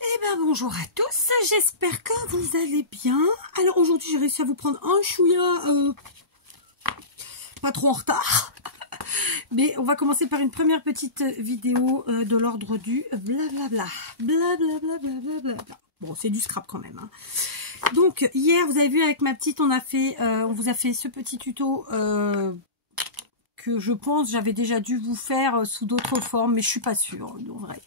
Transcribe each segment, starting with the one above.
Eh bien bonjour à tous, j'espère que vous allez bien. Alors aujourd'hui j'ai réussi à vous prendre un chouïa pas trop en retard. Mais on va commencer par une première petite vidéo de l'ordre du blablabla. Blablabla, blablabla. Bon, c'est du scrap quand même. Hein. Donc hier vous avez vu avec ma petite, on vous a fait ce petit tuto que je pense j'avais déjà dû vous faire sous d'autres formes, mais je suis pas sûre, en vrai.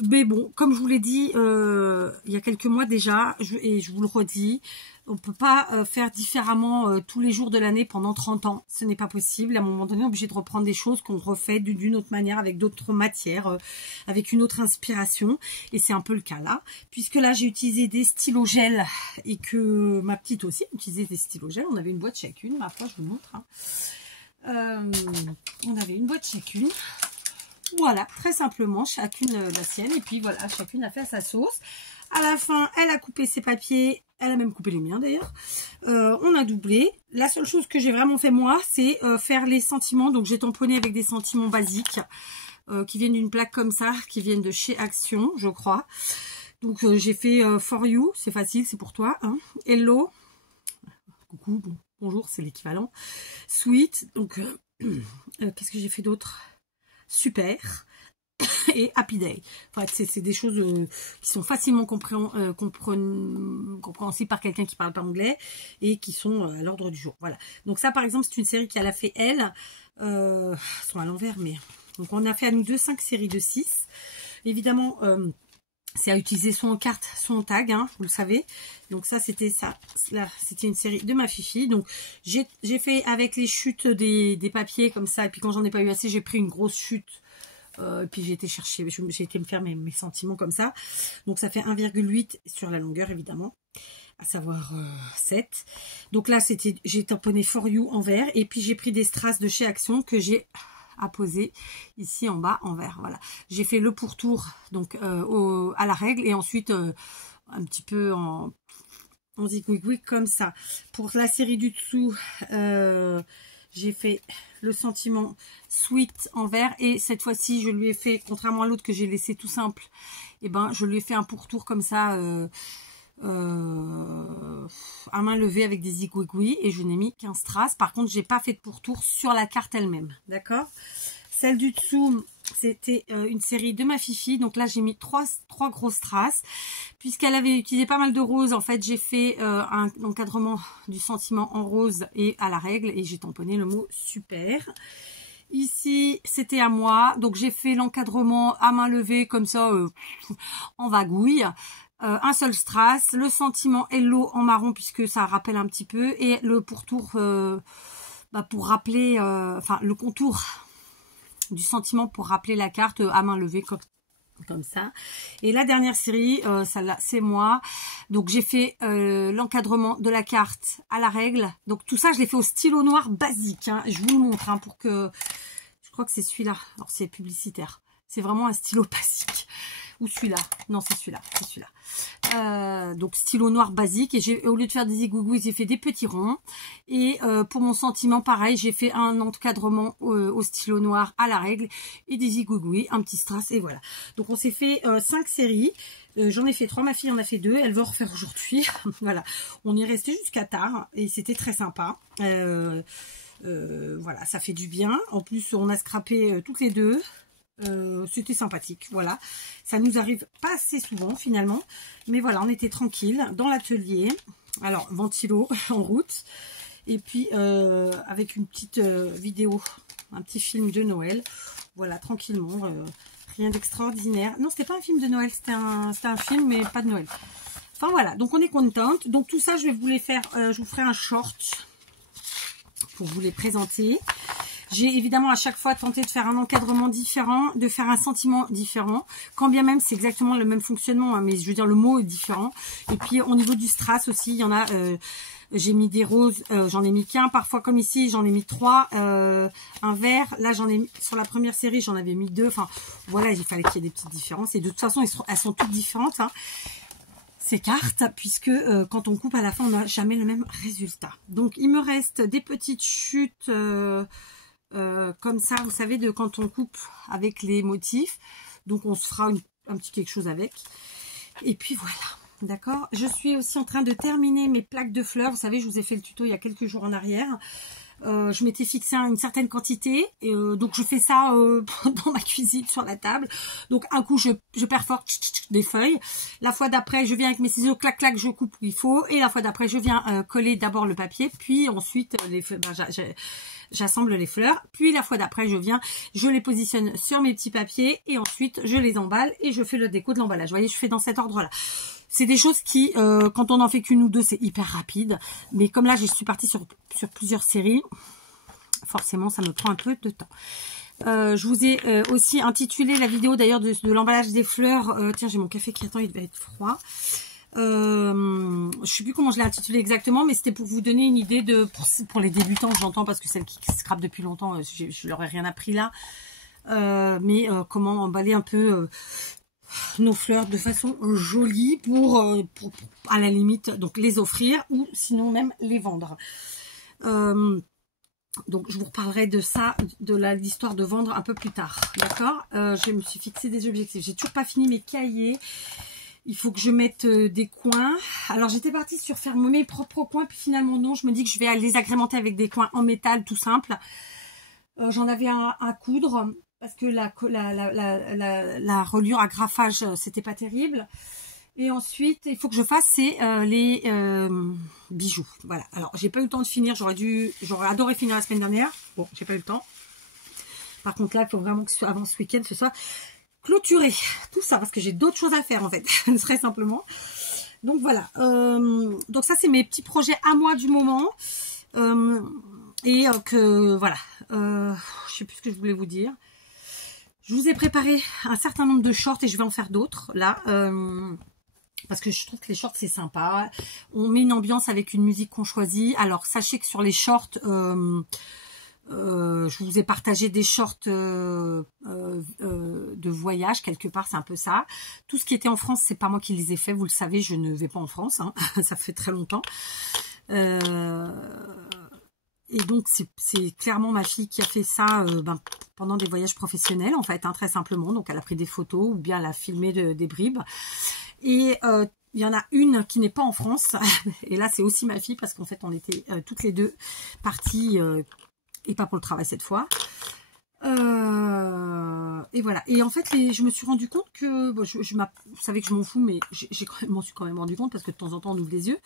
Mais bon, comme je vous l'ai dit il y a quelques mois déjà, et je vous le redis, on ne peut pas faire différemment tous les jours de l'année pendant 30 ans. Ce n'est pas possible. À un moment donné, on est obligé de reprendre des choses qu'on refait d'une autre manière, avec d'autres matières, avec une autre inspiration. Et c'est un peu le cas là. Puisque là, j'ai utilisé des stylos gel et que ma petite aussi utilisait des stylos gel. On avait une boîte chacune. Ma foi, je vous montre. Hein. On avait une boîte chacune. Voilà, très simplement, chacune la sienne. Et puis voilà, chacune a fait sa sauce. À la fin, elle a coupé ses papiers. Elle a même coupé les miens d'ailleurs. On a doublé. La seule chose que j'ai vraiment fait moi, c'est faire les sentiments. Donc j'ai tamponné avec des sentiments basiques qui viennent d'une plaque comme ça, qui viennent de chez Action, je crois. Donc j'ai fait For You, c'est facile, c'est pour toi. Hein. Hello. Coucou, bon, bonjour, c'est l'équivalent. Sweet. Donc qu'est-ce que j'ai fait d'autre? Super et Happy Day. Enfin, c'est des choses qui sont facilement compréhensibles par quelqu'un qui parle pas anglais et qui sont à l'ordre du jour. Voilà. Donc ça, par exemple, c'est une série qu'elle a fait elle. Sont à l'envers, mais donc on a fait à nous deux 5 séries de 6. Évidemment, c'est à utiliser soit en carte, soit en tag, hein, vous le savez. Donc ça, c'était ça. Là, c'était une série de ma fifi. Donc j'ai fait avec les chutes des papiers comme ça. Et puis quand j'en ai pas eu assez, j'ai pris une grosse chute. Et puis j'ai été chercher, j'ai été me faire mes sentiments comme ça. Donc ça fait 1,8 sur la longueur évidemment. À savoir 7. Donc là, j'ai tamponné For You en vert. Et puis j'ai pris des strass de chez Action que j'ai à poser ici en bas en vert. Voilà, j'ai fait le pourtour donc à la règle et ensuite un petit peu en zigouigoui comme ça. Pour la série du dessous, j'ai fait le sentiment Sweet en vert et cette fois-ci je lui ai fait, contrairement à l'autre que j'ai laissé tout simple, et ben je lui ai fait un pourtour comme ça à main levée avec des zigouigouis et je n'ai mis qu'un strass. Par contre, j'ai pas fait de pourtour sur la carte elle-même, d'accord. Celle du dessous, c'était une série de ma fifi. Donc là, j'ai mis trois gros strass. Puisqu'elle avait utilisé pas mal de rose, en fait, j'ai fait un encadrement du sentiment en rose et à la règle. Et j'ai tamponné le mot super. Ici, c'était à moi. Donc, j'ai fait l'encadrement à main levée, comme ça, en vagouille. Un seul strass. Le sentiment Hello en marron, puisque ça rappelle un petit peu. Et le pourtour, pour rappeler, enfin, le contour du sentiment pour rappeler la carte à main levée comme ça. Et la dernière série, celle-là, c'est moi. Donc j'ai fait l'encadrement de la carte à la règle. Donc tout ça, je l'ai fait au stylo noir basique. Hein. Je vous le montre hein, pour que... Je crois que c'est celui-là. Alors c'est publicitaire. C'est vraiment un stylo basique. Ou celui-là. Non, c'est celui-là. C'est celui-là. Donc stylo noir basique. Et au lieu de faire des zigouigouis, j'ai fait des petits ronds. Et pour mon sentiment, pareil, j'ai fait un encadrement au stylo noir à la règle. Et des zigouigouis, un petit strass. Et voilà. Donc on s'est fait 5 séries. J'en ai fait 3, ma fille en a fait 2. Elle veut refaire aujourd'hui. Voilà. On est resté jusqu'à tard. Et c'était très sympa. Voilà, ça fait du bien. En plus, on a scrappé toutes les deux. C'était sympathique, voilà. Ça nous arrive pas assez souvent finalement, mais voilà, on était tranquille dans l'atelier. Alors ventilo en route, et puis avec une petite vidéo, un petit film de Noël. Voilà, tranquillement, rien d'extraordinaire. Non, c'était pas un film de Noël, c'était un film, mais pas de Noël. Enfin voilà, donc on est contente. Donc tout ça, je vais vous les faire. Je vous ferai un short pour vous les présenter. J'ai évidemment à chaque fois tenté de faire un encadrement différent, de faire un sentiment différent, quand bien même c'est exactement le même fonctionnement, hein, mais je veux dire le mot est différent. Et puis au niveau du strass aussi, il y en a, j'ai mis des roses, j'en ai mis qu'un, parfois comme ici j'en ai mis 3, un vert, là j'en ai mis, sur la première série j'en avais mis 2, enfin voilà, il fallait qu'il y ait des petites différences et de toute façon elles sont toutes différentes. Hein. Ces cartes, puisque quand on coupe à la fin, on n'a jamais le même résultat. Donc, il me reste des petites chutes comme ça, vous savez, de quand on coupe avec les motifs. Donc, on se fera un petit quelque chose avec. Et puis voilà. D'accord. Je suis aussi en train de terminer mes plaques de fleurs. Vous savez, je vous ai fait le tuto il y a quelques jours en arrière. Je m'étais fixé une certaine quantité. Et, donc, je fais ça dans ma cuisine, sur la table. Donc, un coup, je perfore des feuilles. La fois d'après, je viens avec mes ciseaux, clac, clac, je coupe où il faut. Et la fois d'après, je viens coller d'abord le papier. Puis ensuite, j'assemble les fleurs. Puis la fois d'après, je les positionne sur mes petits papiers. Et ensuite, je les emballe et je fais le déco de l'emballage. Vous voyez, je fais dans cet ordre-là. C'est des choses qui, quand on en fait qu'une ou deux, c'est hyper rapide. Mais comme là, je suis partie sur plusieurs séries, forcément, ça me prend un peu de temps. Je vous ai aussi intitulé la vidéo d'ailleurs de l'emballage des fleurs. Tiens, j'ai mon café qui attend, il devait être froid. Je sais plus comment je l'ai intitulé exactement, mais c'était pour vous donner une idée pour les débutants, j'entends, parce que celles qui scrapent depuis longtemps, je leur ai rien appris là. Mais comment emballer un peu nos fleurs de façon jolie pour à la limite donc les offrir ou sinon même les vendre. Donc je vous reparlerai de ça, de l'histoire de vendre un peu plus tard, d'accord. Je me suis fixé des objectifs, j'ai toujours pas fini mes cahiers. Il faut que je mette des coins. Alors j'étais partie sur faire mes propres coins, puis finalement non, je me dis que je vais les agrémenter avec des coins en métal tout simple. J'en avais un à coudre parce que la reliure à graffage, c'était pas terrible. Et ensuite, il faut que je fasse les bijoux. Voilà. Alors, j'ai pas eu le temps de finir. J'aurais adoré finir la semaine dernière. Bon, j'ai pas eu le temps. Par contre, là, il faut vraiment que avant ce week-end, ce soit clôturé. Tout ça, parce que j'ai d'autres choses à faire, en fait. Très simplement. Donc, voilà. Donc, ça, c'est mes petits projets à moi du moment. Voilà. Je sais plus ce que je voulais vous dire. Je vous ai préparé un certain nombre de shorts et je vais en faire d'autres, là. Parce que je trouve que les shorts, c'est sympa. On met une ambiance avec une musique qu'on choisit. Alors, sachez que sur les shorts, je vous ai partagé des shorts de voyage, quelque part, c'est un peu ça. Tout ce qui était en France, c'est pas moi qui les ai fait. Vous le savez, je ne vais pas en France. Hein. Ça fait très longtemps. Et donc, c'est clairement ma fille qui a fait ça pendant des voyages professionnels, en fait, hein, très simplement. Donc, elle a pris des photos ou bien elle a filmé des bribes. Et il y en a une qui n'est pas en France. Et là, c'est aussi ma fille parce qu'en fait, on était toutes les deux parties et pas pour le travail cette fois. Et voilà. Et en fait, je me suis rendu compte que, bon, vous savez que je m'en fous, mais m'en suis quand même rendu compte parce que de temps en temps, on ouvre les yeux.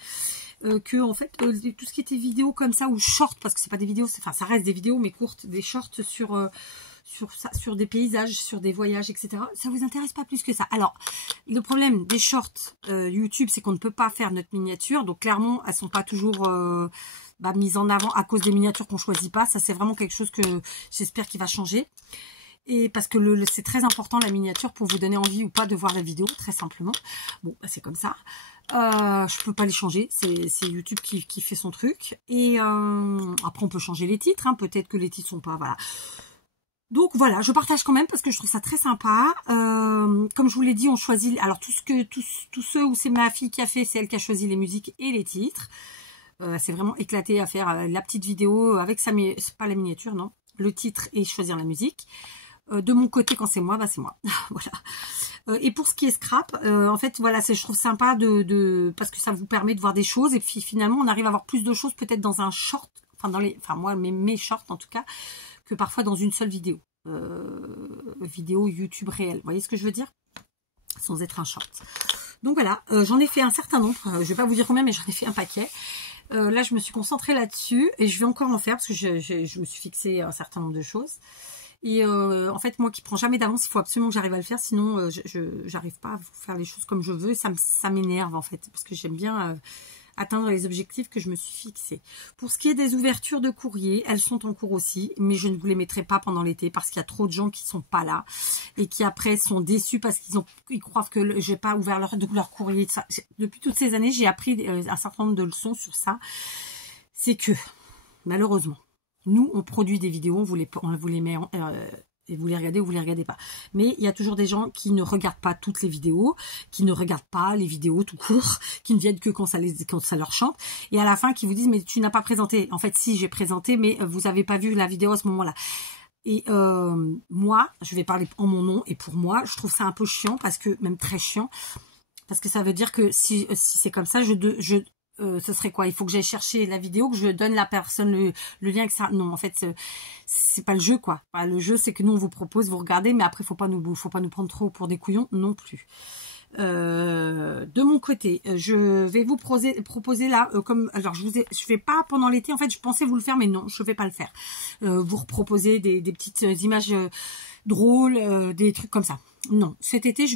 Que en fait, tout ce qui était vidéo comme ça ou short, parce que c'est pas des vidéos, enfin ça reste des vidéos mais courtes, des shorts sur des paysages, sur des voyages, etc. Ça vous intéresse pas plus que ça. Alors, le problème des shorts YouTube, c'est qu'on ne peut pas faire notre miniature. Donc, clairement, elles sont pas toujours mises en avant à cause des miniatures qu'on choisit pas. Ça, c'est vraiment quelque chose que j'espère qu'il va changer. Et parce que c'est très important, la miniature, pour vous donner envie ou pas de voir la vidéo, très simplement. Bon, c'est comme ça. Je peux pas les changer. C'est YouTube qui fait son truc. Et après, on peut changer les titres. Hein. Peut-être que les titres sont pas... Voilà. Donc voilà, je partage quand même parce que je trouve ça très sympa. Comme je vous l'ai dit, on choisit... Alors tous ceux où c'est ma fille qui a fait, c'est elle qui a choisi les musiques et les titres. C'est vraiment éclaté à faire la petite vidéo avec sa... C'est pas la miniature, non. Le titre et choisir la musique. De mon côté, quand c'est moi, c'est moi. Voilà. Et pour ce qui est scrap, en fait, voilà, je trouve sympa parce que ça vous permet de voir des choses. Et puis finalement, on arrive à voir plus de choses peut-être dans un short. Enfin, moi, mes shorts en tout cas, que parfois dans une seule vidéo. Vidéo YouTube réelle. Vous voyez ce que je veux dire? Sans être un short. Donc voilà, j'en ai fait un certain nombre. Je vais pas vous dire combien, mais j'en ai fait un paquet. Là, je me suis concentrée là-dessus. Et je vais encore en faire parce que je me suis fixé un certain nombre de choses. Et en fait, moi qui prends jamais d'avance, il faut absolument que j'arrive à le faire. Sinon, j'arrive pas à faire les choses comme je veux. Ça m'énerve en fait. Parce que j'aime bien... atteindre les objectifs que je me suis fixés. Pour ce qui est des ouvertures de courrier, elles sont en cours aussi, mais je ne vous les mettrai pas pendant l'été parce qu'il y a trop de gens qui sont pas là et qui après sont déçus parce qu'ils croient que j'ai pas ouvert leur courrier. Depuis toutes ces années, j'ai appris un certain nombre de leçons sur ça. C'est que, malheureusement, nous, on produit des vidéos, on vous les met et vous les regardez ou vous les regardez pas. Mais il y a toujours des gens qui ne regardent pas toutes les vidéos, qui ne regardent pas les vidéos tout court, qui ne viennent que quand ça leur chante, et à la fin qui vous disent mais tu n'as pas présenté. En fait, si j'ai présenté, mais vous avez pas vu la vidéo à ce moment-là. Et moi, je vais parler en mon nom et pour moi, je trouve ça un peu chiant parce que même très chiant. Parce que ça veut dire que si c'est comme ça, ce serait quoi? Il faut que j'aille chercher la vidéo, que je donne la personne le lien, etc. Non, en fait, c'est pas le jeu, quoi. Enfin, le jeu, c'est que nous, on vous propose, vous regardez, mais après, faut pas nous prendre trop pour des couillons non plus. De mon côté, je vais vous proposer là, alors je fais pas pendant l'été, en fait, je pensais vous le faire, mais non, je vais pas le faire. Vous reproposer des petites images drôles, des trucs comme ça. Non, cet été,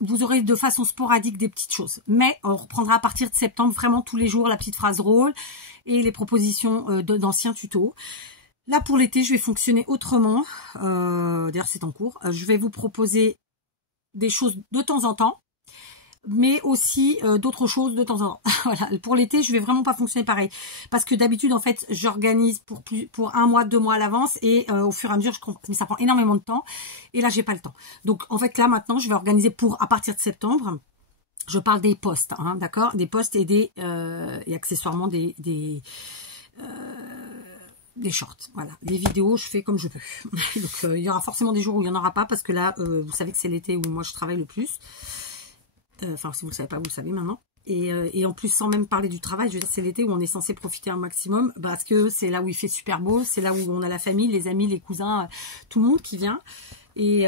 vous aurez de façon sporadique des petites choses, mais on reprendra à partir de septembre vraiment tous les jours la petite phrase drôle et les propositions d'anciens tutos. Là pour l'été, je vais fonctionner autrement. D'ailleurs, c'est en cours. Je vais vous proposer des choses de temps en temps, mais aussi d'autres choses de temps en temps. Voilà. Pour l'été, je vais vraiment pas fonctionner pareil, parce que d'habitude, en fait, j'organise pour 1 mois, 2 mois à l'avance, et au fur et à mesure, mais ça prend énormément de temps, et là, j'ai pas le temps. Donc, en fait, là, maintenant, je vais organiser à partir de septembre. Je parle des posts, hein, d'accord, des posts et et accessoirement des shorts, voilà, les vidéos, je fais comme je peux. Donc, il y aura forcément des jours où il y en aura pas, parce que là, vous savez que c'est l'été où moi je travaille le plus. Enfin, si vous ne le savez pas, vous le savez maintenant. Et en plus, sans même parler du travail, je veux dire, c'est l'été où on est censé profiter un maximum, parce que c'est là où il fait super beau, c'est là où on a la famille, les amis, les cousins, tout le monde qui vient. Et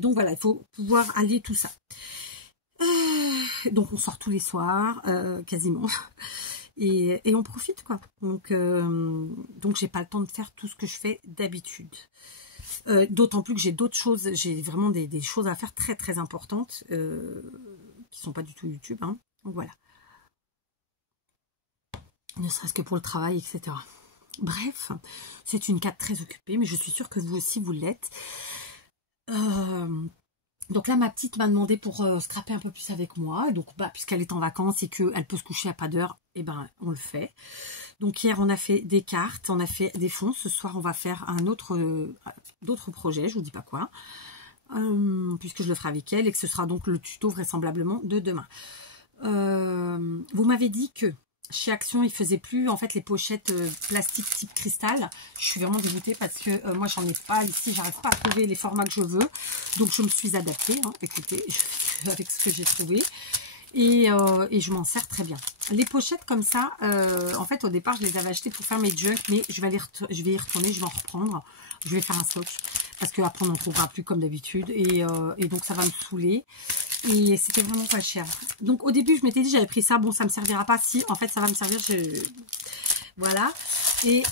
donc voilà, il faut pouvoir allier tout ça. Donc on sort tous les soirs, quasiment. Et on profite, quoi. Donc j'ai pas le temps de faire tout ce que je fais d'habitude. D'autant plus que j'ai d'autres choses, j'ai vraiment des choses à faire très très importantes qui sont pas du tout YouTube, hein. Donc voilà. Ne serait-ce que pour le travail, etc. Bref, c'est une 4 très occupée, mais je suis sûre que vous aussi vous l'êtes. Donc là, ma petite m'a demandé pour scraper un peu plus avec moi. Donc, puisqu'elle est en vacances et qu'elle peut se coucher à pas d'heure, eh ben, on le fait. Donc hier, on a fait des cartes, on a fait des fonds. Ce soir, on va faire d'autres projets, je vous dis pas quoi, puisque je le ferai avec elle et que ce sera donc le tuto vraisemblablement de demain. Vous m'avez dit que chez Action, ils faisaient plus en fait les pochettes plastique type cristal. Je suis vraiment dégoûtée parce que moi, j'en ai pas ici, j'arrive pas à trouver les formats que je veux. Donc, je me suis adaptée, hein, écoutez, avec ce que j'ai trouvé. Et je m'en sers très bien. Les pochettes comme ça, en fait, au départ, je les avais achetées pour faire mes junk, mais je vais y retourner, je vais en reprendre. Je vais faire un stock parce qu'après, on n'en trouvera plus comme d'habitude. Et donc, ça va me saouler. Et c'était vraiment pas cher. Donc, au début, je m'étais dit, j'avais pris ça. Bon, ça me servira pas. Si, en fait, ça va me servir. Voilà. Et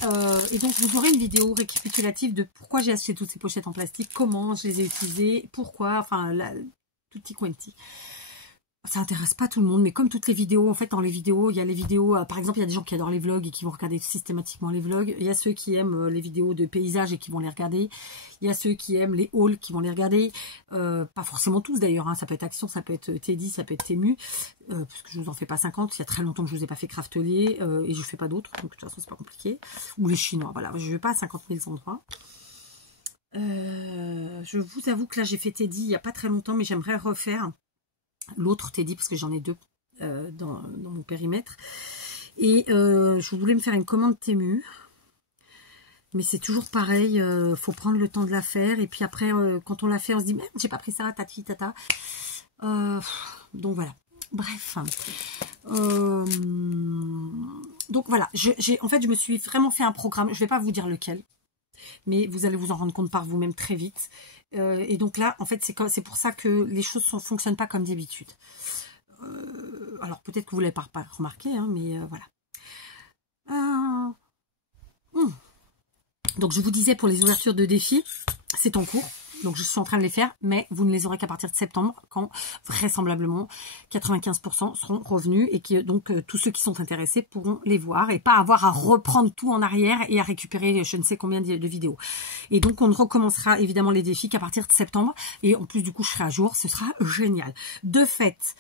donc, vous aurez une vidéo récapitulative de pourquoi j'ai acheté toutes ces pochettes en plastique, comment je les ai utilisées, pourquoi, enfin, tutti quanti. Ça intéresse pas tout le monde, mais comme toutes les vidéos, en fait, dans les vidéos, il y a les vidéos, par exemple, il y a des gens qui adorent les vlogs et qui vont regarder systématiquement les vlogs. Il y a ceux qui aiment les vidéos de paysages et qui vont les regarder. Il y a ceux qui aiment les hauls qui vont les regarder. Pas forcément tous d'ailleurs, hein. Ça peut être Action, ça peut être Teddy, ça peut être Temu, parce que je vous en fais pas 50. Il y a très longtemps que je vous ai pas fait Craftelier et je fais pas d'autres, donc de toute façon, c'est pas compliqué. Ou les Chinois, voilà, je vais pas à 50 000 endroits. Je vous avoue que là, j'ai fait Teddy il y a pas très longtemps, mais j'aimerais refaire l'autre Teddy parce que j'en ai deux dans mon périmètre. Et je voulais me faire une commande Temu. Mais c'est toujours pareil, faut prendre le temps de la faire. Et puis après, quand on l'a fait, on se dit, merde, j'ai pas pris ça, tati, tata. Donc voilà. Bref. Donc voilà. En fait, je me suis vraiment fait un programme. Je vais pas vous dire lequel. Mais vous allez vous en rendre compte par vous-même très vite. Et donc là, en fait, c'est pour ça que les choses ne fonctionnent pas comme d'habitude. Alors peut-être que vous ne l'avez pas remarqué, hein, mais voilà. Donc je vous disais pour les ouvertures de défis, c'est en cours. Donc je suis en train de les faire, mais vous ne les aurez qu'à partir de septembre, quand vraisemblablement 95% seront revenus et que donc tous ceux qui sont intéressés pourront les voir et pas avoir à reprendre tout en arrière et à récupérer je ne sais combien de vidéos. Et donc on ne recommencera évidemment les défis qu'à partir de septembre et en plus du coup je serai à jour, ce sera génial. De fait,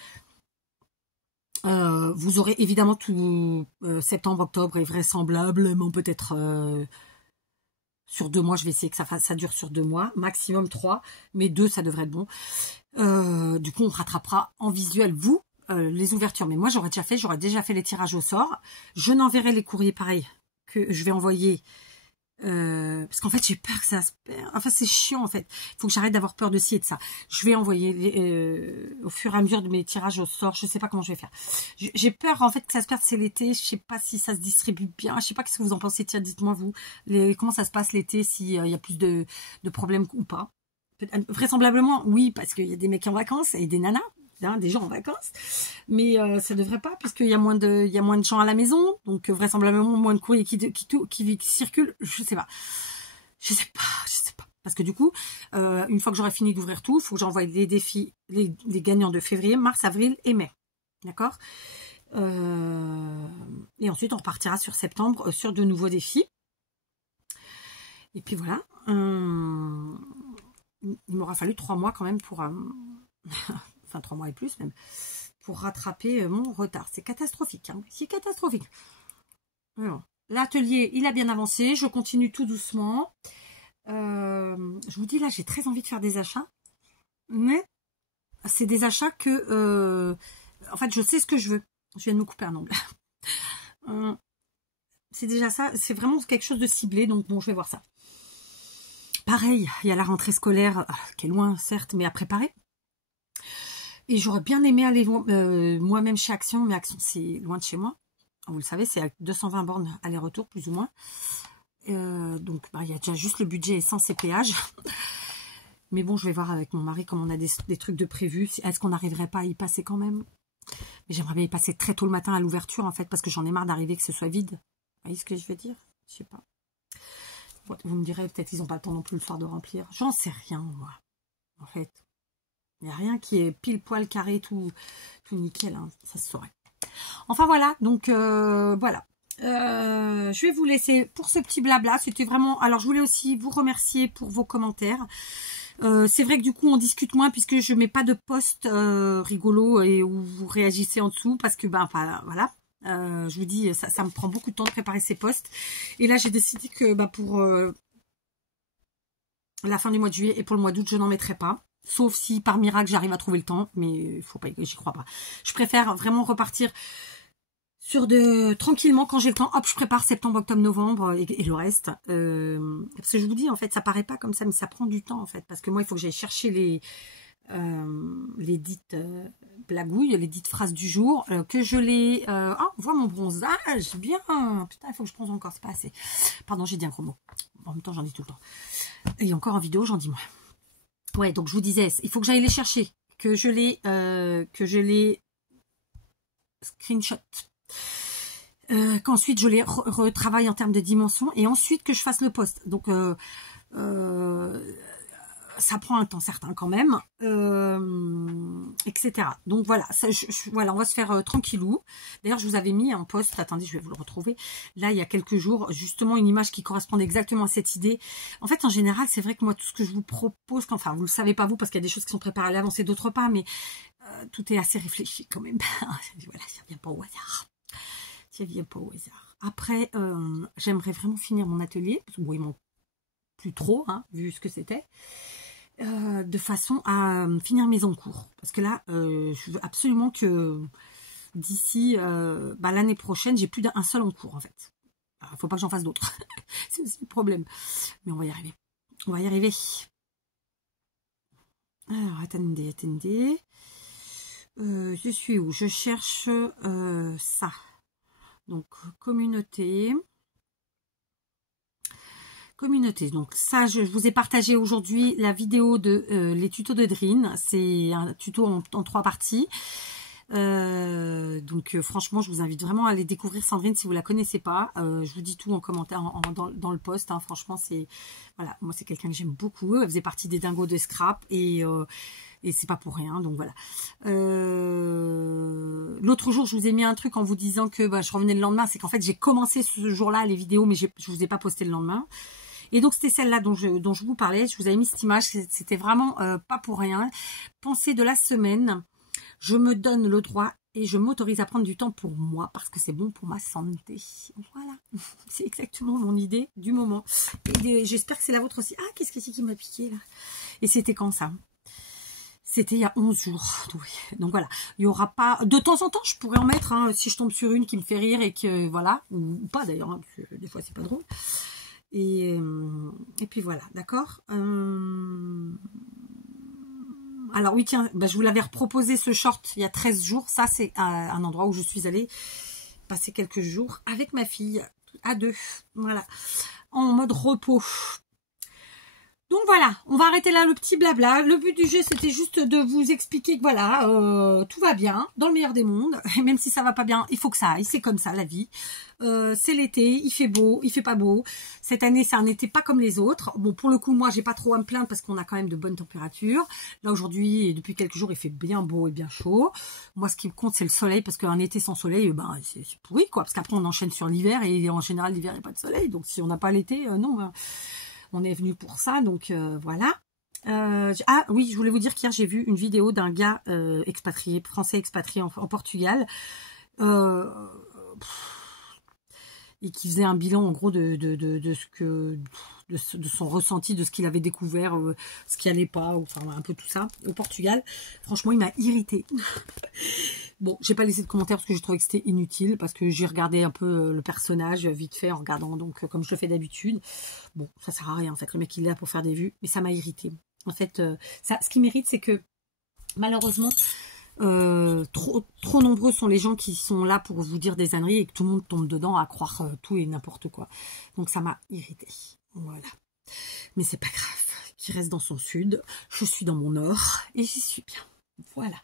vous aurez évidemment tout septembre, octobre et vraisemblablement peut-être... sur 2 mois, je vais essayer que ça dure sur 2 mois, maximum 3, mais 2, ça devrait être bon. Du coup, on rattrapera en visuel, vous, les ouvertures. Mais moi, j'aurais déjà fait les tirages au sort. Je n'enverrai les courriers pareil que je vais envoyer Parce qu'en fait, j'ai peur que ça se perde. Enfin, c'est chiant, en fait. Il faut que j'arrête d'avoir peur de ci et de ça. Je vais envoyer au fur et à mesure de mes tirages au sort. Je sais pas comment je vais faire. J'ai peur, en fait, que ça se perde. C'est l'été. Je sais pas si ça se distribue bien. Je sais pas ce que vous en pensez. Tiens, dites-moi, vous. Comment ça se passe l'été, s'il y a plus de problèmes ou pas. Vraisemblablement, oui, parce qu'il y a des mecs en vacances et des nanas. Hein, des gens en vacances, mais ça devrait pas puisqu'il y a moins de gens à la maison, donc vraisemblablement moins de courriers qui circulent. Je sais pas parce que du coup une fois que j'aurai fini d'ouvrir tout, il faut que j'envoie les défis, les gagnants de février, mars, avril et mai, d'accord, et ensuite on repartira sur septembre sur de nouveaux défis, et puis voilà. Il m'aura fallu 3 mois quand même pour enfin 3 mois et plus même, pour rattraper mon retard. C'est catastrophique, hein. C'est catastrophique. L'atelier, il a bien avancé, je continue tout doucement. Je vous dis, là, j'ai très envie de faire des achats, mais c'est des achats que, en fait, je sais ce que je veux. Je viens de me couper un ongle. C'est déjà ça, c'est vraiment quelque chose de ciblé, donc bon, je vais voir ça. Pareil, il y a la rentrée scolaire, qui est loin, certes, mais à préparer. Et j'aurais bien aimé aller moi-même chez Action, mais Action, c'est loin de chez moi. Vous le savez, c'est à 220 bornes aller-retour, plus ou moins. Donc, il y a déjà juste le budget essence et péage. Mais bon, je vais voir avec mon mari comme on a des trucs de prévu. Est-ce qu'on n'arriverait pas à y passer quand même? Mais j'aimerais bien y passer très tôt le matin à l'ouverture, en fait, parce que j'en ai marre d'arriver que ce soit vide. Vous voyez ce que je veux dire? Je sais pas. Bon, vous me direz, peut-être ils n'ont pas le temps non plus le soir de remplir. J'en sais rien, moi. En fait. Il n'y a rien qui est pile poil carré, tout nickel, hein, ça se saurait. Enfin voilà, donc voilà. Je vais vous laisser pour ce petit blabla. C'était vraiment. Alors je voulais aussi vous remercier pour vos commentaires. C'est vrai que du coup on discute moins puisque je mets pas de post rigolo et où vous réagissez en dessous parce que voilà. Je vous dis, ça me prend beaucoup de temps de préparer ces posts. Et là j'ai décidé que pour la fin du mois de juillet et pour le mois d'août je n'en mettrai pas. Sauf si par miracle j'arrive à trouver le temps, mais faut pas, j'y crois pas. Je préfère vraiment repartir sur tranquillement quand j'ai le temps. Hop, je prépare septembre, octobre, novembre et le reste. Parce que je vous dis en fait, ça paraît pas comme ça, mais ça prend du temps en fait, parce que moi il faut que j'aille chercher les dites blagouilles, les dites phrases du jour, que je les. Oh, on voit mon bronzage, bien. Putain, il faut que je bronze encore, c'est pas assez. Pardon, j'ai dit un gros mot. En même temps, j'en dis tout le temps. Et encore en vidéo, j'en dis moins. Ouais, donc je vous disais, il faut que j'aille les chercher, que je les screenshot, qu'ensuite je les retravaille en termes de dimension et ensuite que je fasse le post. Donc ça prend un temps certain quand même, etc. Donc voilà, voilà, on va se faire tranquillou. D'ailleurs, je vous avais mis en post, attendez, je vais vous le retrouver. Là, il y a quelques jours, justement, une image qui correspond exactement à cette idée. En fait, en général, c'est vrai que moi, tout ce que je vous propose, enfin, vous le savez pas vous, parce qu'il y a des choses qui sont préparées à l'avance et d'autres pas, mais tout est assez réfléchi quand même. Voilà, ça vient pas au hasard. Ça vient pas au hasard. Après, j'aimerais vraiment finir mon atelier, parce que bon, ils m'ont plus trop, hein, vu ce que c'était. De façon à finir mes encours. Parce que là, je veux absolument que d'ici l'année prochaine, j'ai plus d'un seul encours en fait. Il faut pas que j'en fasse d'autres. C'est aussi le problème. Mais on va y arriver. On va y arriver. Alors, attendez. Je suis où? Je cherche ça. Donc, communauté. Donc ça, je vous ai partagé aujourd'hui la vidéo de les tutos de Drine. C'est un tuto en 3 parties. Donc franchement, je vous invite vraiment à aller découvrir Sandrine si vous la connaissez pas. Je vous dis tout en commentaire dans le post. Hein. Franchement, c'est voilà, moi c'est quelqu'un que j'aime beaucoup. Elle faisait partie des dingos de Scrap et c'est pas pour rien. Donc voilà. L'autre jour, je vous ai mis un truc en vous disant que je revenais le lendemain. C'est qu'en fait, j'ai commencé ce jour-là les vidéos, mais je vous ai pas posté le lendemain. Et donc, c'était celle-là dont je vous parlais. Je vous avais mis cette image. C'était vraiment pas pour rien. Pensée de la semaine. Je me donne le droit et je m'autorise à prendre du temps pour moi parce que c'est bon pour ma santé. Voilà. C'est exactement mon idée du moment. Et j'espère que c'est la vôtre aussi. Ah, qu'est-ce que c'est qui m'a piqué là? Et c'était quand ça? C'était il y a 11 jours. Donc voilà. Il n'y aura pas... De temps en temps, je pourrais en mettre hein, si je tombe sur une qui me fait rire et que... Voilà. Ou pas d'ailleurs. Hein, parce que des fois, c'est pas drôle. Et puis voilà, d'accord. Alors oui, tiens, bah, je vous l'avais reproposé ce short il y a 13 jours. Ça, c'est un endroit où je suis allée passer quelques jours avec ma fille, à deux. Voilà, en mode repos. Donc voilà, on va arrêter là le petit blabla. Le but du jeu, c'était juste de vous expliquer que voilà, tout va bien, dans le meilleur des mondes. Et même si ça va pas bien, il faut que ça aille, c'est comme ça la vie. C'est l'été, il fait beau, il fait pas beau. Cette année, c'est un été pas comme les autres. Bon, pour le coup, moi, j'ai pas trop à me plaindre parce qu'on a quand même de bonnes températures. Là, aujourd'hui, et depuis quelques jours, il fait bien beau et bien chaud. Moi, ce qui me compte, c'est le soleil, parce qu'un été sans soleil, ben, c'est pourri, quoi. Parce qu'après, on enchaîne sur l'hiver, et en général, l'hiver, il n'y a pas de soleil. Donc, si on n'a pas l'été, non, on est venu pour ça, donc voilà. Ah oui, je voulais vous dire qu'hier, j'ai vu une vidéo d'un gars expatrié, français expatrié en Portugal, et qui faisait un bilan en gros de son ressenti, de ce qu'il avait découvert, ce qui allait pas, enfin un peu tout ça au Portugal. Franchement, il m'a irrité. Bon, j'ai pas laissé de commentaires parce que je trouvais que c'était inutile, parce que j'ai regardé un peu le personnage vite fait en regardant, donc comme je le fais d'habitude. Bon, ça sert à rien en fait, le mec il est là pour faire des vues, mais ça m'a irrité. En fait, ce qui m'irrite, c'est que malheureusement, trop nombreux sont les gens qui sont là pour vous dire des âneries et que tout le monde tombe dedans à croire tout et n'importe quoi. Donc ça m'a irrité. Voilà. Mais c'est pas grave. Qui reste dans son sud, je suis dans mon nord et j'y suis bien. Voilà.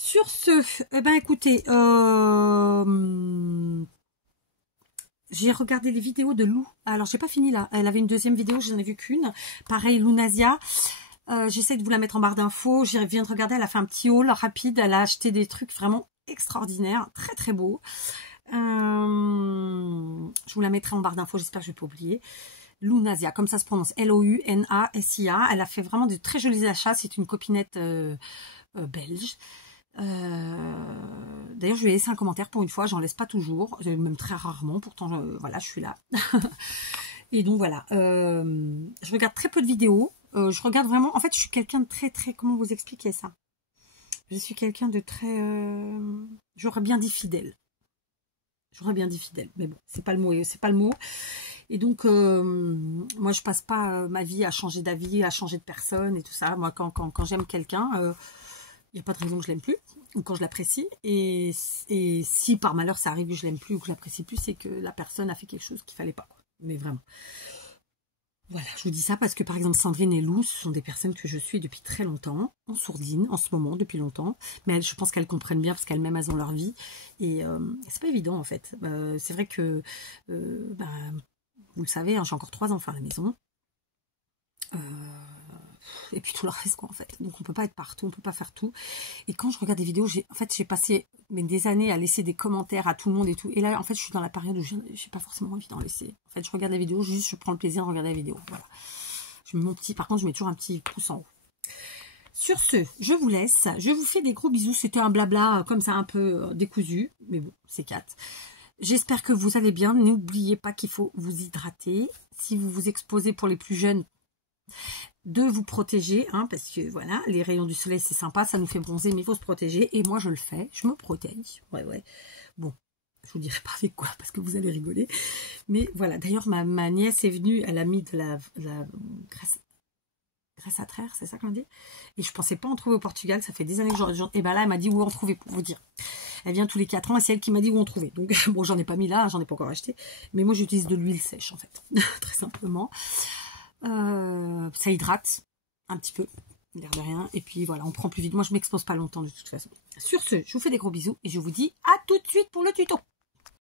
Sur ce, eh ben écoutez, j'ai regardé les vidéos de Lou. Alors j'ai pas fini là. Elle avait une deuxième vidéo, j'en ai vu qu'une. Pareil, Lou Nazia. J'essaie de vous la mettre en barre d'infos. Je viens de regarder, elle a fait un petit haul rapide. Elle a acheté des trucs vraiment extraordinaires, très très beaux. Je vous la mettrai en barre d'infos, j'espère que je vais pas oublier. Lou Nazia, comme ça se prononce, L-O-U-N-A-S-I-A. Elle a fait vraiment de très jolis achats. C'est une copinette belge. D'ailleurs, je lui ai laissé un commentaire pour une fois. J'en laisse pas toujours, même très rarement. Pourtant, voilà, je suis là. Et donc voilà. Je regarde très peu de vidéos. Je regarde vraiment. En fait, je suis quelqu'un de très très. Comment vous expliquer ça? Je suis quelqu'un de très. J'aurais bien dit fidèle. J'aurais bien dit fidèle, mais bon, c'est pas le mot. C'est pas le mot. Et donc, moi, je passe pas ma vie à changer d'avis, à changer de personne et tout ça. Moi, quand j'aime quelqu'un, il n'y a pas de raison que je l'aime plus, ou quand je l'apprécie. Et si par malheur ça arrive que je l'aime plus ou que je l'apprécie plus, c'est que la personne a fait quelque chose qu'il fallait pas, quoi. Mais vraiment. Voilà, je vous dis ça parce que par exemple Sandrine et Lou, ce sont des personnes que je suis depuis très longtemps, en sourdine, en ce moment, depuis longtemps. Mais je pense qu'elles comprennent bien parce qu'elles-mêmes, elles ont leur vie. Et c'est pas évident en fait. C'est vrai que, vous le savez, hein, j'ai encore 3 enfants à la maison. Et puis tout le reste, quoi, en fait. Donc on peut pas être partout, on peut pas faire tout. Et quand je regarde des vidéos, j'ai passé des années à laisser des commentaires à tout le monde et tout. Et là, en fait, je suis dans la période où j'ai pas forcément envie d'en laisser. En fait, je regarde la vidéo, juste je prends le plaisir de regarder la vidéo. Voilà. Par contre, je mets toujours un petit pouce en haut. Sur ce, je vous laisse. Je vous fais des gros bisous. C'était un blabla comme ça, un peu décousu. Mais bon, c'est 4. J'espère que vous allez bien. N'oubliez pas qu'il faut vous hydrater. Si vous vous exposez pour les plus jeunes, de vous protéger, hein, parce que voilà, les rayons du soleil c'est sympa, ça nous fait bronzer, mais il faut se protéger, et moi je le fais, je me protège, ouais, bon, je vous dirai pas avec quoi, parce que vous allez rigoler, mais voilà, d'ailleurs ma nièce est venue, elle a mis de la graisse à traire, c'est ça qu'on dit, et je pensais pas en trouver au Portugal, ça fait des années que et ben là elle m'a dit où en trouver, pour vous dire, elle vient tous les 4 ans, et c'est elle qui m'a dit où en trouver, donc bon, j'en ai pas mis là, j'en ai pas encore acheté, mais moi j'utilise de l'huile sèche en fait, très simplement. Ça hydrate un petit peu, l'air de rien, et puis voilà, on prend plus vite. Moi je m'expose pas longtemps de toute façon. Sur ce, je vous fais des gros bisous et je vous dis à tout de suite pour le tuto.